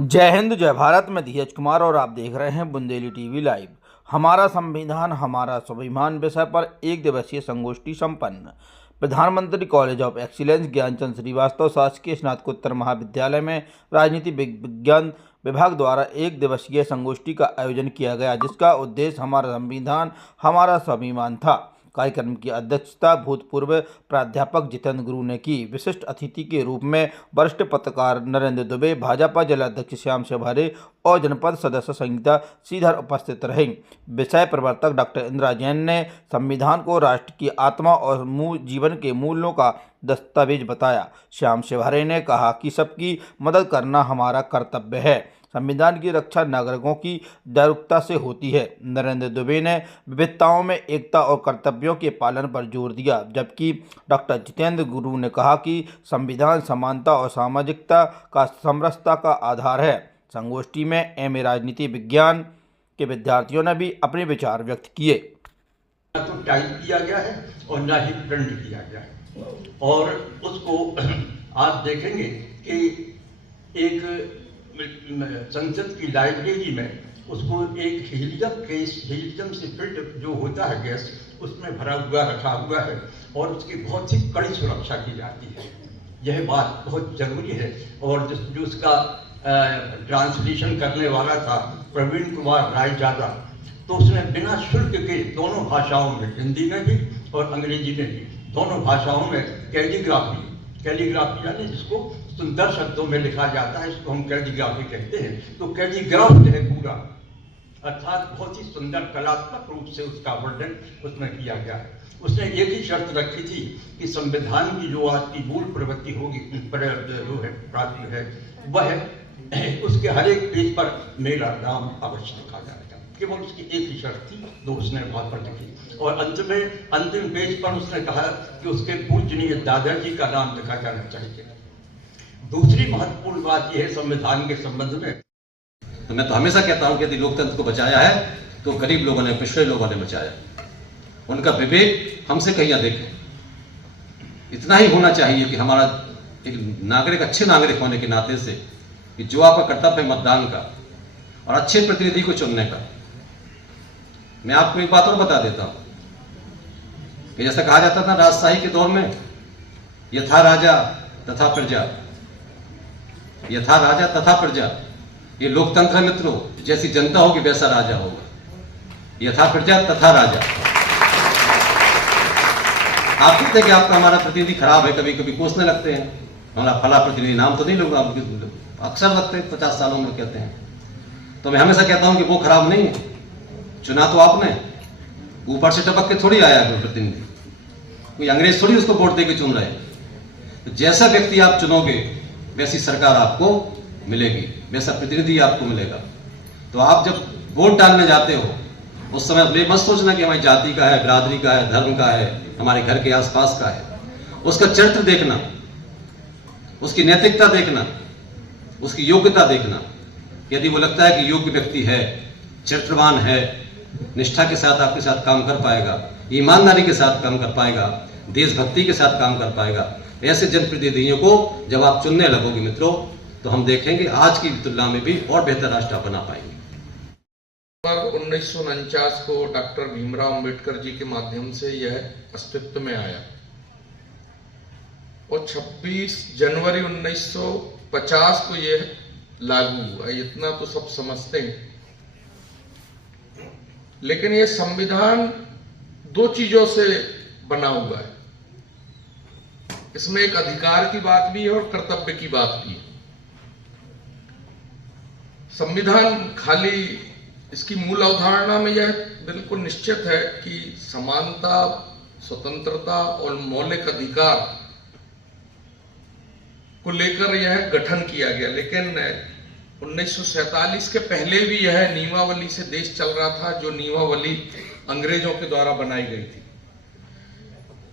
जय हिंद जय भारत। मैं धीरज कुमार और आप देख रहे हैं बुंदेली टीवी लाइव। हमारा संविधान हमारा स्वाभिमान विषय पर एक दिवसीय संगोष्ठी संपन्न। प्रधानमंत्री college of excellence Gyanchand Srivastava शासकीय स्नातकोत्तर महाविद्यालय में राजनीति विज्ञान विभाग द्वारा एक दिवसीय संगोष्ठी का आयोजन किया गया, जिसका उद्देश्य हमारा संविधान हमारा स्वाभिमान था। कार्यक्रम की अध्यक्षता भूतपूर्व प्राध्यापक जितेंद्र गुरु ने की। विशिष्ट अतिथि के रूप में वरिष्ठ पत्रकार नरेंद्र दुबे, भाजपा जिलाध्यक्ष श्याम शिवहरे और जनपद सदस्य संगीता श्रीधर उपस्थित रहे। विषय प्रवर्तक डॉक्टर इंदिरा जैन ने संविधान को राष्ट्र की आत्मा और जीवन के मूल्यों का दस्तावेज बताया। श्याम शिवहरे ने कहा कि सबकी मदद करना हमारा कर्तव्य है। संविधान की रक्षा नागरिकों की जागरूकता से होती है। नरेंद्र दुबे ने विविधताओं में एकता और कर्तव्यों के पालन पर जोर दिया, जबकि डॉक्टर जितेंद्र गुरु ने कहा कि संविधान समानता और सामाजिकता का समरसता का आधार है। संगोष्ठी में एमए राजनीति विज्ञान के विद्यार्थियों ने भी अपने विचार व्यक्त किए। ना तो टाइप किया गया है और ना ही प्रिंट किया गया है, और उसको आप देखेंगे कि एक संसद की लाइब्रेरी में उसको एक हीलियम से फिल्ड जो होता है गैस, उसमें भरा हुआ रखा हुआ है और उसकी बहुत ही कड़ी सुरक्षा की जाती है। यह बात बहुत जरूरी है। और जो उसका ट्रांसलेशन करने वाला था प्रवीण कुमार राय ज्यादा, तो उसने बिना शुल्क के दोनों भाषाओं में, हिंदी में भी और अंग्रेजी में भी, दोनों भाषाओं में कैलीग्राफी यानी जिसको सुंदर शब्दों में लिखा जाता है, इसको हम कैलीग्राफी कहते हैं। तो कैलीग्राफ जो है पूरा, अर्थात बहुत ही सुंदर कलात्मक रूप से उसका वर्णन उसमें किया गया है। उसने एक ही शर्त रखी थी कि संविधान की जो आज की मूल प्रवृत्ति होगी, जो है प्राप्ति है, वह उसके हर एक पेज पर मेरा नाम अवश्य लिखा जाएगा। केवल उसकी एक ही शर्त थी, तो उसने वहां पर लिखी। और अंतिम पेज पर उसने कहा कि उसके पूजनीय दादाजी का नाम लिखा जाना चाहिए। दूसरी महत्वपूर्ण बात यह है संविधान के संबंध में, तो मैं तो हमेशा कहता हूं कि यदि लोकतंत्र को बचाया है तो गरीब लोगों ने, पिछड़े लोगों ने बचाया। उनका विवेक हमसे कहीं अधिक है। इतना ही होना चाहिए कि हमारा एक नागरिक, अच्छे नागरिक होने के नाते से, कि जो आपका कर्तव्य है मतदान का और अच्छे प्रतिनिधि को चुनने का। मैं आपको एक बात और बता देता हूं कि जैसा कहा जाता था राजशाही के दौर में, यथा राजा तथा प्रजा, यथा राजा तथा प्रजा। ये लोकतंत्र है मित्रों, जैसी जनता होगी वैसा राजा होगा। यथा प्रजा तथा राजा। आप कहते हैं कि आपका हमारा प्रतिनिधि खराब है, कभी कभी कोसने लगते हैं, हमारा फला प्रतिनिधि, नाम तो नहीं लूंगा, अक्सर लगते हैं 50 सालों में कहते हैं। तो मैं हमेशा कहता हूं कि वो खराब नहीं है, चुना तो आपने, ऊपर से टपक के थोड़ी आया कोई प्रतिनिधि, कोई अंग्रेज थोड़ी उसको वोट देके चुन रहे। तो जैसा व्यक्ति आप चुनोगे वैसी सरकार आपको मिलेगी, वैसा प्रतिनिधि आपको मिलेगा। तो आप जब वोट डालने जाते हो उस समय ये मत सोचना कि हमारी जाति का है, बिरादरी का है, धर्म का है, हमारे घर के आसपास का है। उसका चरित्र देखना, उसकी नैतिकता देखना, उसकी योग्यता देखना। यदि वो लगता है कि योग्य व्यक्ति है, चरित्रवान है, निष्ठा के साथ आपके साथ काम कर पाएगा, ईमानदारी के साथ काम कर पाएगा, देशभक्ति के साथ काम कर पाएगा, ऐसे जनप्रतिनिधियों को जब आप चुनने लगोगे मित्रों, तो हम देखेंगे आज की तुलना में भी और बेहतर राष्ट्र बना पाएंगे। 1949 को डॉक्टर भीमराव अंबेडकर जी के माध्यम से यह अस्तित्व में आया और 26 जनवरी 1950 को यह लागू हुआ। इतना तो सब समझते हैं, लेकिन यह संविधान दो चीजों से बना हुआ है। इसमें एक अधिकार की बात भी है और कर्तव्य की बात भी है। संविधान खाली, इसकी मूल अवधारणा में यह बिल्कुल निश्चित है कि समानता, स्वतंत्रता और मौलिक अधिकार को लेकर यह गठन किया गया। लेकिन 1947 के पहले भी यह नियमावली से देश चल रहा था, जो नियमावली अंग्रेजों के द्वारा बनाई गई थी।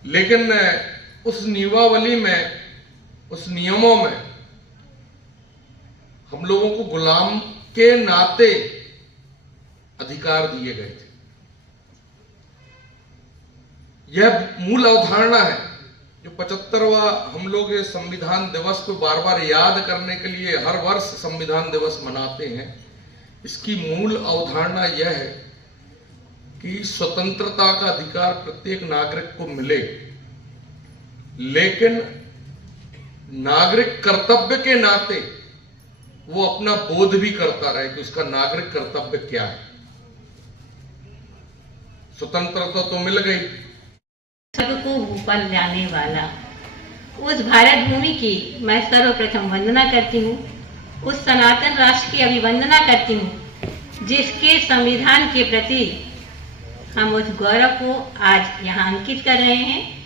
लेकिन उस नियमावली में, उस नियमों में हम लोगों को गुलाम के नाते अधिकार दिए गए थे। यह मूल अवधारणा है जो 75वां हम लोग ये संविधान दिवस को बार बार याद करने के लिए हर वर्ष संविधान दिवस मनाते हैं, इसकी मूल अवधारणा यह है कि स्वतंत्रता का अधिकार प्रत्येक नागरिक को मिले, लेकिन नागरिक कर्तव्य के नाते वो अपना बोध भी करता रहे कि उसका नागरिक कर्तव्य क्या है। स्वतंत्रता तो मिल गई, सबको ऊपर जाने वाला उस भारत भूमि की मैं सर्वप्रथम वंदना करती हूँ, उस सनातन राष्ट्र की अभिवंदना करती हूँ जिसके संविधान के प्रति हम उस गौरव को आज यहाँ अंकित कर रहे हैं।